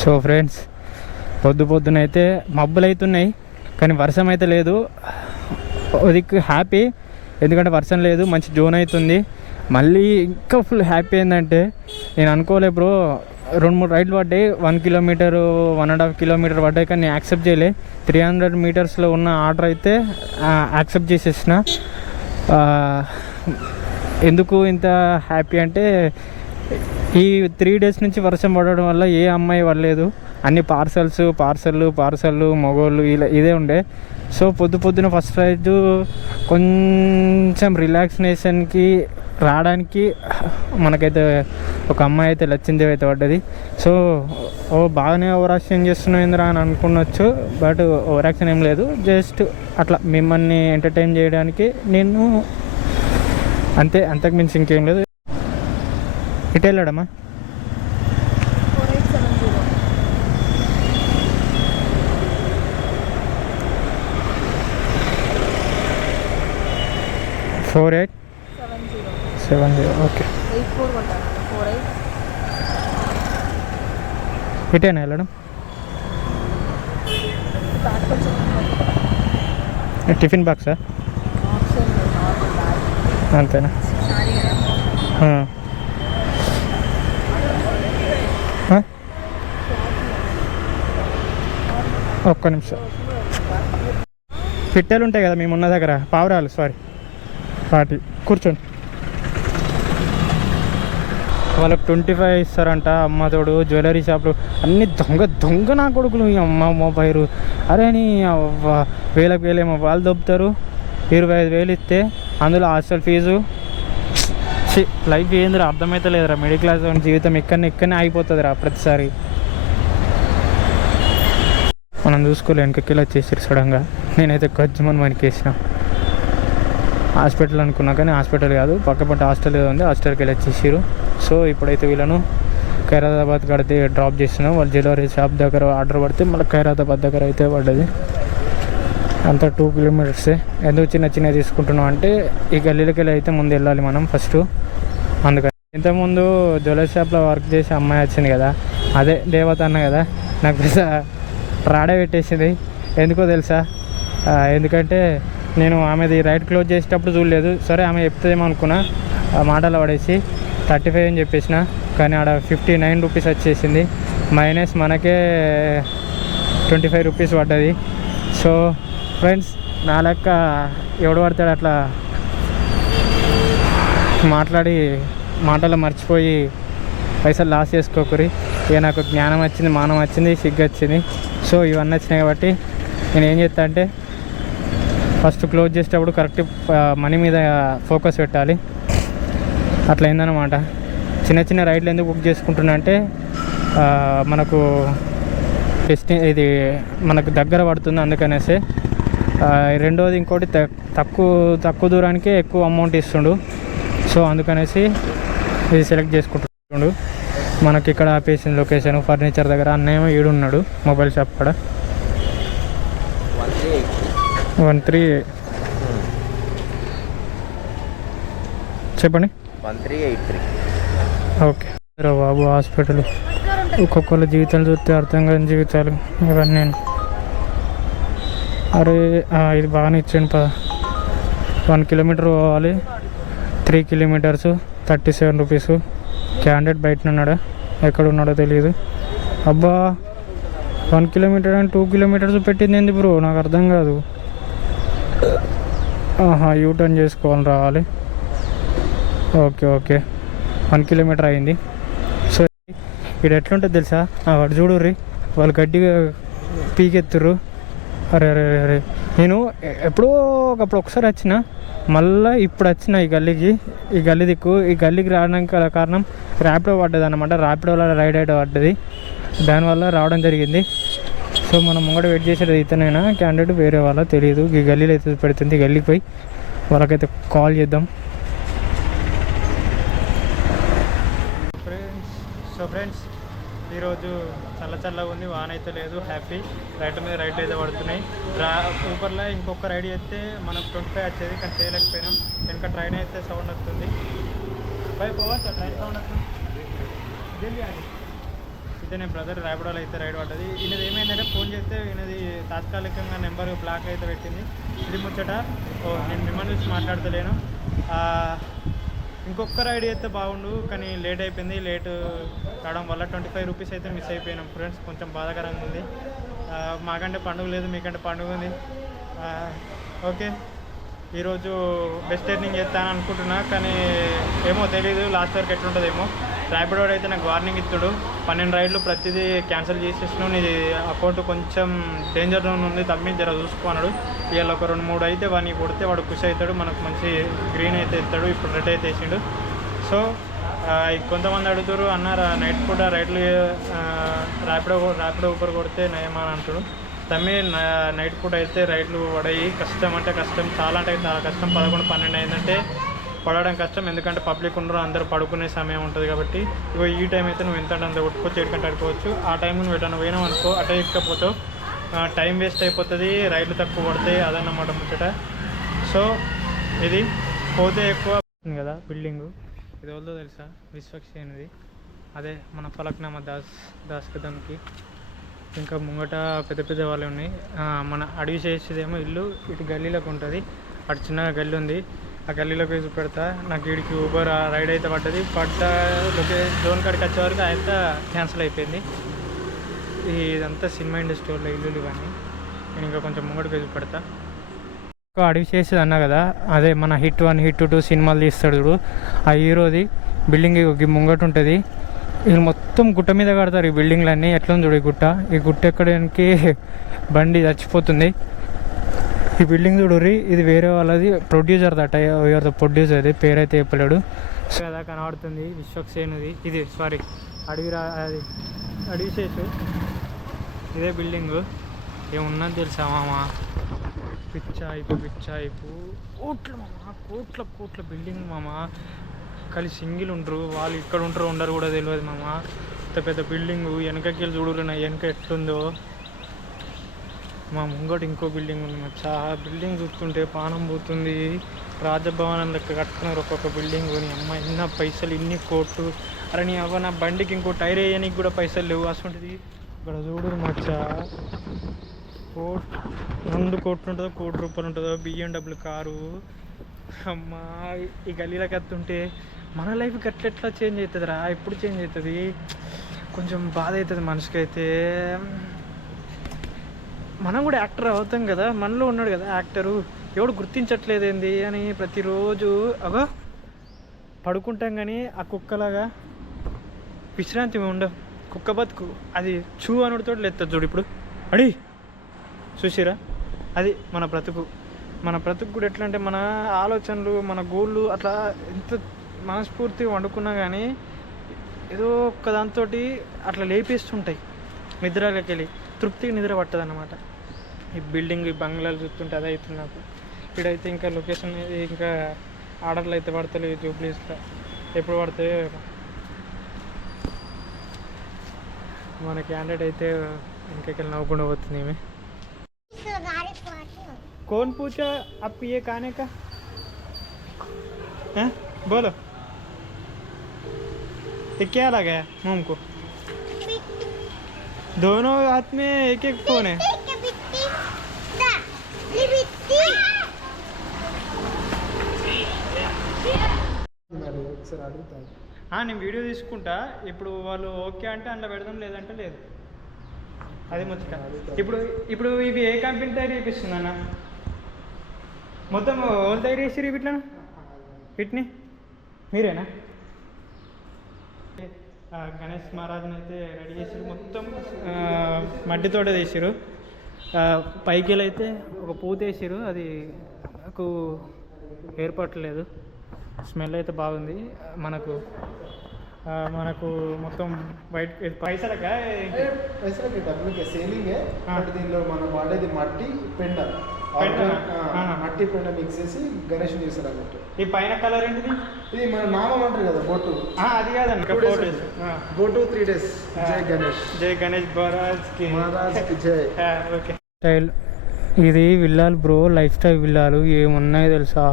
So friends, పొద్దునైతే మబ్బులు అవుతున్నాయి కానీ వర్షం అయితే లేదు. దిక్కు హ్యాపీ, ఎందుకంటే వర్షం లేదు, మంచి జోన్ అవుతుంది. మళ్ళీ ఇంకా ఫుల్ హ్యాపీ ఏంటంటే, నేను అనుకోలే బ్రో 2-3 రైడ్లు పడ్డాయి, 1 కిలోమీటర్ 1.5 కిలోమీటర్ పడ్డాయి, కానీ నేను యాక్సెప్ట్ చేయలే. 300 మీటర్స్లో ఉన్న ఆర్డర్ అయితే యాక్సెప్ట్ చేసేసిన. ఎందుకు ఇంత హ్యాపీ అంటే, ఈ 3 డేస్ నుంచి వర్షం పడడం వల్ల ఏ అమ్మాయి పడలేదు. అన్ని పార్సళ్ళు మగోళ్ళు ఇలా ఇదే ఉండే. సో పొద్దున ఫస్ట్ రైడ్ కొంచెం రిలాక్సినేషన్కి రావడానికి మనకైతే ఒక అమ్మాయి అయితే లచ్చిందేవి అయితే పడ్డది. సో బాగానే ఓవర్ యాక్షన్ చేస్తున్నావు ఏంద్రా అని అనుకున్నచ్చు, బట్ ఓవర్ యాక్షన్ ఏం లేదు, జస్ట్ అట్లా మిమ్మల్ని ఎంటర్టైన్ చేయడానికి నేను అంతే, అంతకు మించి ఇంకేం లేదు. ఇటు వెళ్ళాడమ్మా. Four 870 okay. ఇటేనా వెళ్ళడం? టిఫిన్ బాక్సా? అంతేనా? ఒక్క నిమిషం. పిట్టెలు ఉంటాయి కదా మేమున్న దగ్గర, పావురాలు, సారీ, వాటి కూర్చోండి. వాళ్ళకి 25 ఇస్తారంట. అమ్మతోడు జ్యువెలరీ షాపులు అన్ని దొంగ నా కొడుకులు. అమ్మ మొబైలు, అరే నీ వేలేమో వాళ్ళు దొబ్బుతారు. 25,000 ఇస్తే అందులో హాస్టల్ ఫీజు. లైఫ్ ఏందిరా అర్థమైతే లేదురా. మిడిల్ క్లాస్ జీవితం ఇక్కడనే అయిపోతుందిరా ప్రతిసారి. మనం చూసుకోలే, వెనకకి వచ్చేసారు సడన్గా. నేనైతే గజ్జమని మనకేసిన. హాస్పిటల్ అనుకున్నా కానీ హాస్పిటల్ కాదు, పక్కపంట హాస్టల్ ఉంది, హాస్టల్కి వెళ్ళి వచ్చేసారు. సో ఇప్పుడైతే వీళ్ళను ఖైరతాబాద్ కడితే డ్రాప్ చేస్తున్నాం. వాళ్ళు జ్యువెలరీ షాప్ దగ్గర ఆర్డర్ పడితే మళ్ళీ ఖైరతాబాద్ దగ్గర అయితే పడ్డది. అంతా 2 కిలోమీటర్సే. ఎందుకు చిన్న తీసుకుంటున్నాం అంటే, ఈ గల్లీలకి వెళ్ళి అయితే ముందు వెళ్ళాలి మనం ఫస్ట్. అందుకని ఇంతకుముందు జ్యువెలరీ షాప్లో వర్క్ చేసే అమ్మాయి వచ్చింది కదా, అదే దేవత అన్న కదా, నాకు పెద్ద రాడే పెట్టేసింది. ఎందుకో తెలుసా? ఎందుకంటే నేను ఆమెది రైట్ క్లోజ్ చేసేటప్పుడు చూడలేదు. సరే ఆమె చెప్తుందేమో అనుకున్నా, మాటలు పడేసి 35 అని చెప్పేసిన. కానీ ఆడ 59 రూపీస్ వచ్చేసింది, మైనస్ మనకే 25 రూపీస్ పడ్డది. సో ఫ్రెండ్స్, నా లెక్క ఎవడు పడతాడు అట్లా మాట్లాడి మాటలు మర్చిపోయి పైసలు లాస్ చేసుకోకరి. ఇక నాకు జ్ఞానం వచ్చింది, మానం వచ్చింది, సిగ్గు వచ్చింది. సో ఇవన్నీ వచ్చినాయి కాబట్టి నేను ఏం చేస్తా అంటే, ఫస్ట్ క్లోజ్ చేసేటప్పుడు కరెక్ట్ మనీ మీద ఫోకస్ పెట్టాలి. అట్లా అయిందనమాట. చిన్న రైడ్లు ఎందుకు బుక్ చేసుకుంటున్నా అంటే, మనకు ఇది మనకు దగ్గర పడుతుంది అందుకనేసి. రెండోది ఇంకోటి తక్కువ దూరానికే ఎక్కువ అమౌంట్ ఇస్తుండు. సో అందుకనేసి ఇది సెలెక్ట్ చేసుకుంటుండు. మనకి ఇక్కడ ఆపేసిన లొకేషన్ ఫర్నిచర్ దగ్గర. అన్నయ్య ఈడున్నాడు మొబైల్ షాప్ కాడ. 13 చెప్పండి. 1383 ఓకే. బాబు హాస్పిటల్, ఒక్కొక్కళ్ళ జీవితాలు చూస్తే అర్థం కాని జీవితాలు ఇవన్నీ. అరే ఇది బాగానే ఇచ్చాను. 1 కిలోమీటర్ పోవాలి, 3 కిలోమీటర్స్ 37 రూపీస్. క్యాండిడేట్ బయట ఉన్నాడా, ఎక్కడ ఉన్నాడో తెలియదు. అబ్బా 1 కిలోమీటర్ అండ్ 2 కిలోమీటర్స్ పెట్టింది ఏంది బ్రో, నాకు అర్థం కాదు. యూటర్న్ చేసుకోవాలి, రావాలి. ఓకే 1 కిలోమీటర్ అయింది. సో ఇక్కడ ఎట్లుంటుంది తెలుసా, వాడు చూడుర్రి, వాళ్ళు గడ్డిగా పీకెత్తుర్రు. అరే నేను ఎప్పుడో ఒకసారి వచ్చిన, మళ్ళీ ఇప్పుడు వచ్చిన ఈ గల్లీ దిక్కు. ఈ గల్లీకి రావడానికి కారణం ర్యాపిడో పడ్డది అనమాట. ర్యాపిడోలో రైడ్ అయితే పడ్డది, దానివల్ల రావడం జరిగింది. సో మనం ముంగడ వెయిట్ చేసేది ఇతనైనా క్యాండిడేట్ వేరే వాళ్ళ తెలియదు. ఈ గల్లీలో అయితే పెడుతుంది, గల్లీకి పోయి వాళ్ళకైతే కాల్ చేద్దాం. సో ఫ్రెండ్స్, ఈరోజు చల్లగా ఉంది, వాన అయితే లేదు, హ్యాపీ. రైట్ మీద రైట్ అయితే పడుతున్నాయి. ఊపర్లో ఇంకొక రైడ్ చేస్తే మనకు 25 వచ్చేది, కానీ చేయలేకపోయినాం. వెనక ట్రైన్ అయితే సౌండ్ వస్తుంది. పోవచ్చు, ట్రైన్ సౌండ్ వస్తుంది. ఇతనే బ్రదర్ ర్యాపిడోలో అయితే రైడ్ పడ్డది. ఈయనది ఏమైందంటే ఫోన్ చేస్తే ఈయనది తాత్కాలికంగా నెంబర్ బ్లాక్ అయితే పెట్టింది. ఇది ముచ్చట. నేను మిమ్మల్ని చూసి మాట్లాడతలేను. ఇంకొక రైడ్ అయితే బాగుండు, కానీ లేట్ అయిపోయింది. లేట్ కావడం వల్ల 25 రూపీస్ అయితే మిస్ అయిపోయినాం ఫ్రెండ్స్. కొంచెం బాధాకరంగా ఉంది. మాకంటే పండుగ లేదు, మీకంటే పండుగ ఉంది. ఓకే, ఈరోజు బెస్ట్ ఎర్నింగ్ చేస్తాను అనుకుంటున్నా, కానీ ఏమో తెలీదు లాస్ట్ వరకు ఎట్లుంటుందేమో. ర్యాపిడో అయితే నాకు వార్నింగ్ ఇస్తాడు, 12 రైడ్లు ప్రతిదీ క్యాన్సిల్ చేసేసినావు, నీ అకౌంట్ కొంచెం డేంజర్ జోన్ ఉంది, తమ్మి జర చూసుకున్నాడు. ఇవాళ ఒక 2-3 అయితే వాడిని కొడితే వాడు ఖుషి అవుతాడు, మనకు మంచి గ్రీన్ అయితే ఇస్తాడు. ఇప్పుడు రెడ్ అయితే వేసిండు. సో కొంతమంది అడుగుతారు, అన్నారు నైట్ పూట రైడ్లు ర్యాపిడో ఊపర్ కొడితే నయమా అని అంటాడు. తమ్మి నైట్ పూట అయితే రైడ్లు పడాయి. కష్టం అంటే కష్టం, చాలా అంటే చాలా కష్టం. 11-12 అయిందంటే పడడం కష్టం, ఎందుకంటే పబ్లిక్ ఉండరు, అందరూ పడుకునే సమయం ఉంటుంది కాబట్టి. ఇగో ఈ టైం అయితే నువ్వు ఎంత అంత కొట్టుకోవచ్చు, 7 గంటలు ఆడుకోవచ్చు. ఆ టైం నువ్వు ఎట్లా పోయినావు అనుకో, అటే ఎక్కపోతావు, టైం వేస్ట్ అయిపోతుంది, రైడ్లు తక్కువ పడతాయి, అదన్నమాట ముచ్చట. సో ఇది పోతే ఎక్కువ కదా. బిల్డింగు ఇది ఎవరిదో తెలుసా? విశ్వక్సేనది. అదే మన ఫలక్నామా దాస్ కదంకి. ఇంకా ముంగట పెద్ద పెద్ద వాళ్ళు ఉన్నాయి. మన అడవి చేసేదేమో ఇల్లు ఇటు గల్లీలోకి ఉంటుంది, అటు చిన్నగా గల్లీ ఉంది, ఆ గల్లీలోకి వేసి పెడతా. నాకు వీడికి ఊబర్ రైడ్ అయితే పడ్డది. జోన్ కాడికి వచ్చే వరకు అయితే క్యాన్సిల్ అయిపోయింది. ఇదంతా సినిమా ఇండస్ట్రీలో ఇల్లులు ఇవన్నీ. నేను ఇంకా కొంచెం ముంగడికి వేసి పెడతా. అడవి చేసేది అన్నా కదా, అదే మన హిట్ 1 హిట్ 2 సినిమాలు తీస్తాడు చూడు, ఆ హీరోది బిల్డింగ్ ముంగట ఉంటుంది. వీళ్ళు మొత్తం గుట్ట మీద కడతారు ఈ బిల్డింగ్లన్నీ. ఎట్లా ఉంది చూడు ఈ గుట్ట. ఈ గుట్ట ఎక్కడానికి బండి చచ్చిపోతుంది. ఈ బిల్డింగ్ చూడుర్రి, ఇది వేరే వాళ్ళది, ప్రొడ్యూసర్ దట, ఎవరితో ప్రొడ్యూసర్, అది పేరైతే చెప్పలేడు కదా. కనబడుతుంది విశ్వక్సేనుది. ఇది సారీ అడవి శేషు. ఇదే బిల్డింగు. ఏమున్నది తెలుసా మామ, పిచ్చాయిపు కోట్ల మామ, కోట్ల బిల్డింగ్ మామ. కలిసి సింగిల్ ఉండరు వాళ్ళు, ఇక్కడ ఉంటారు ఉండరు కూడా తెలియదు మామ. ఇంత పెద్ద బిల్డింగు. వెనకకి వెళ్ళి చూడరు, నా వెనక ఎట్లుందో. మా ముంగట ఇంకో బిల్డింగ్ ఉంది మచ్చా. బిల్డింగ్ చూస్తుంటే పానం పోతుంది. రాజభవనం లెక్క కట్టుకున్నారు ఒక్కొక్క బిల్డింగ్. నీ అమ్మ ఇన్న పైసలు, ఇన్ని కోట్లు. అరే నీ అవ్వ, నా బండికి ఇంకో టైర్ వేయడానికి కూడా పైసలు లేవు. అసలుంటిది ఇక్కడ చూడరు మచ్చా. 2 కోట్లు ఉంటుందో, 1 కోటి రూపాయలు ఉంటుందో BMW కారు. అమ్మ ఈ గల్లీలోకి వస్తుంటే మన లైఫ్ ఎట్లా చేంజ్ అవుతుందిరా, ఎప్పుడు చేంజ్ అవుతుంది. కొంచెం బాధ అవుతుంది మనసుకి అయితే. మనం కూడా యాక్టర్ అవుతాం కదా, మనలో ఉన్నాడు కదా యాక్టరు, ఎవడు గుర్తించట్లేదేంది అని ప్రతిరోజు అగో పడుకుంటాం. కానీ ఆ కుక్కలాగా విశ్రాంతి ఉండవు. కుక్క బతుకు అది చూ అనుడితో లేస్తుంది చూడు. ఇప్పుడు అడి చూసిరా, అది మన బ్రతుకు. మన బ్రతుకు కూడా ఎట్లా అంటే, మన ఆలోచనలు, మన గోళ్ళు అట్లా ఎంత మనస్ఫూర్తిగా వండుకున్నా కానీ ఏదో ఒక్క దాంతో అట్లా లేపేస్తుంటాయి. నిద్రలోకి వెళ్ళి తృప్తిగా నిద్ర పట్టదు అన్నమాట. ఈ బిల్డింగ్, ఈ బంగ్లాలు చూస్తుంటే అదే అవుతుంది నాకు. ఇక్కడైతే ఇంకా లొకేషన్ ఇంకా ఆర్డర్లు అయితే పడతలేవు జూబ్లీస్లో. ఎప్పుడు పడతాయో మన క్యాండిడేట్ అయితే ఇంకెళ్ళి నవ్వుకుండా పోతుంది. ఏమి कौन पूछा आप ये खाने का है? बोलो ये क्या लगा है मोम को? दोनों हाथ में एक फोन है. నేను వీడియో తీసుకుంటా. ఇప్పుడు వాళ్ళు ఓకే అంటే అందులో పెడదాం, లేదంటే లేదు. అది ముచ్చట. ఇప్పుడు ఇవి ఏ కంపెనీ తయారు చేపిస్తుంది అన్న? మొత్తం వాళ్ళు తయారు చేసిరు ఇట్లా వీటిని? మీరేనా? గణేష్ మహారాజ్ని అయితే రెడీ చేసిరు. మొత్తం మట్టితోట తీసిరు. పైకి వెళ్ళి అయితే ఒక పూత వేసిరు, అది నాకు ఏర్పడలేదు. స్మెల్ అయితే బాగుంది. మనకు మొత్తం వైట్ పైసలకి డబ్బులకి సేలింగ్. దీనిలో మనం వాడేది మట్టి పెండ, మట్టి పెండ మిక్స్ చేసి గణేష్ చేస్తారు అన్నట్టు. ఈ పైన కలర్ ఏంటిది? ఇది మన నామం అంటారు కదా, బొట్టు. అది కాదండి, బొట్టు 3 days. జై గణేష్, జై గణేష్ మహారాజ్కి జై. ఓకే. స్టైల్ ఇది విల్లాలు బ్రో, లైఫ్ స్టైల్ విల్లాలు ఏమున్నాయి తెలుసా?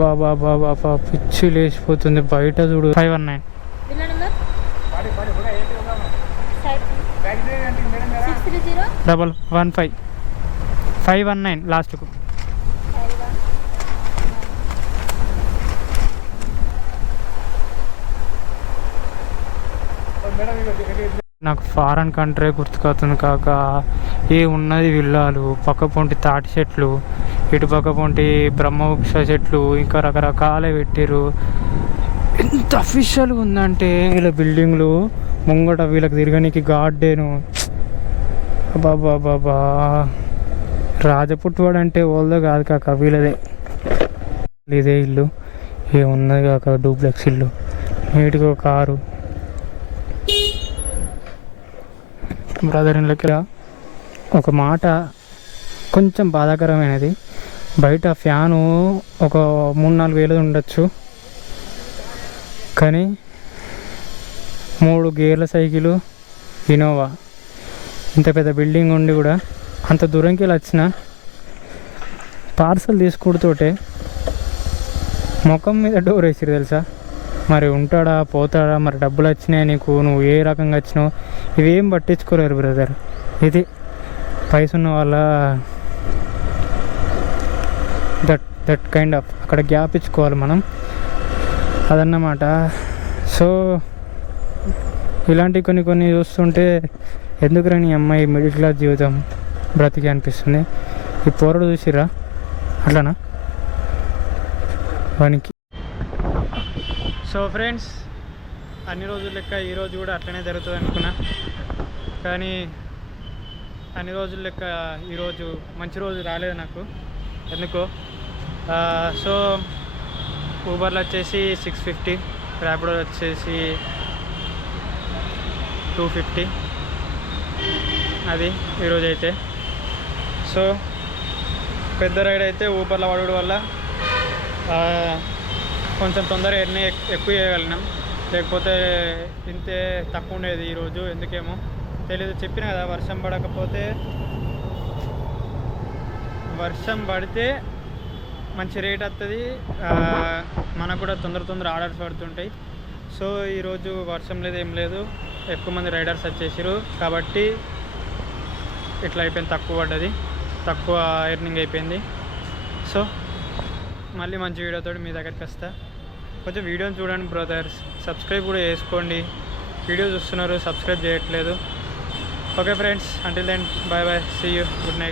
బాబా పిచ్చి లేచిపోతుంది. బయట చూడు 519 630 515 లాస్ట్కు. నాకు ఫారెన్ కంట్రీ గుర్తుకొస్తుంది కాక. ఏ ఉన్నది విల్లాలు, పక్క పొంటి తాటి చెట్లు, ఇటు పక్క పొంటి బ్రహ్మవృక్ష చెట్లు, ఇంకా రకరకాలే పెట్టిరు. ఎంత అఫీషియల్గా ఉందంటే వీళ్ళ బిల్డింగ్లు ముంగట వీళ్ళకి తిరగడానికి గార్డెను. బాబా రాజపుట్టువాడు అంటే వాళ్ళదో కాదు కాక, వీళ్ళదే. ఇదే ఇల్లు ఏమున్నది కాక, డూప్లెక్స్ ఇల్లు, నీట్గా కారు. బ్రదర్ ఇళ్ళకి ఒక మాట కొంచెం బాధాకరమైనది, బయట ఫ్యాను ఒక 3-4 వేలు ఉండొచ్చు, కానీ 3 గేర్ల సైకిలు ఇనోవా, ఇంత పెద్ద బిల్డింగ్ ఉండి కూడా అంత దూరంకి వచ్చిన పార్సల్ తీసుకుంటూటే ముఖం మీద డోర్ వేసిరు తెలుసా. మరి ఉంటాడా పోతాడా, మరి డబ్బులు వచ్చినాయి నీకు, నువ్వు ఏ రకంగా వచ్చినావు, ఇవేం పట్టించుకోలేరు బ్రదర్. ఇది పైసున్న వాళ్ళ దట్ కైండ్ ఆఫ్ అక్కడ గ్యాప్ ఇచ్చుకోవాలి మనం, అదన్నమాట. సో ఇలాంటి కొన్ని చూస్తుంటే ఎందుకురా నీ అమ్మాయి మిడిల్ క్లాస్ జీవితం బ్రతికి అనిపిస్తుంది. ఈ పోరడు చూసిరా అట్లానా వానికి. సో ఫ్రెండ్స్, అన్ని రోజుల లెక్క ఈరోజు కూడా అట్లనే జరుగుతుంది అనుకున్నా, కానీ అన్ని రోజుల లెక్క ఈరోజు మంచి రోజు రాలేదు నాకు ఎందుకో. సో ఊబర్లో వచ్చేసి 650, ర్యాపిడో వచ్చేసి 250, అది ఈరోజు అయితే. సో పెద్ద రైడ్ అయితే ఊబర్లో పడడం వల్ల కొంచెం తొందరగా ఎన్ని ఎక్కువ చేయగలిగినాం, లేకపోతే ఇంతే తక్కువ ఉండేది ఈరోజు. ఎందుకేమో తెలీదు, చెప్పిన కదా వర్షం పడితే మంచి రేట్ వస్తుంది, మనకు కూడా తొందర ఆర్డర్స్ పడుతుంటాయి. సో ఈరోజు వర్షం లేదు, ఏం లేదు, ఎక్కువ మంది రైడర్స్ వచ్చేసారు కాబట్టి ఇట్లా అయిపోయింది, తక్కువ పడ్డది, తక్కువ ఎర్నింగ్ అయిపోయింది. సో మళ్ళీ మంచి వీడియోతో మీ దగ్గరికి వస్తా. కొంచెం వీడియోని చూడండి బ్రదర్స్, సబ్స్క్రైబ్ కూడా చేసుకోండి. వీడియో చూస్తున్నారు, సబ్స్క్రైబ్ చేయట్లేదు. Okay friends, until then bye bye, see you, good night.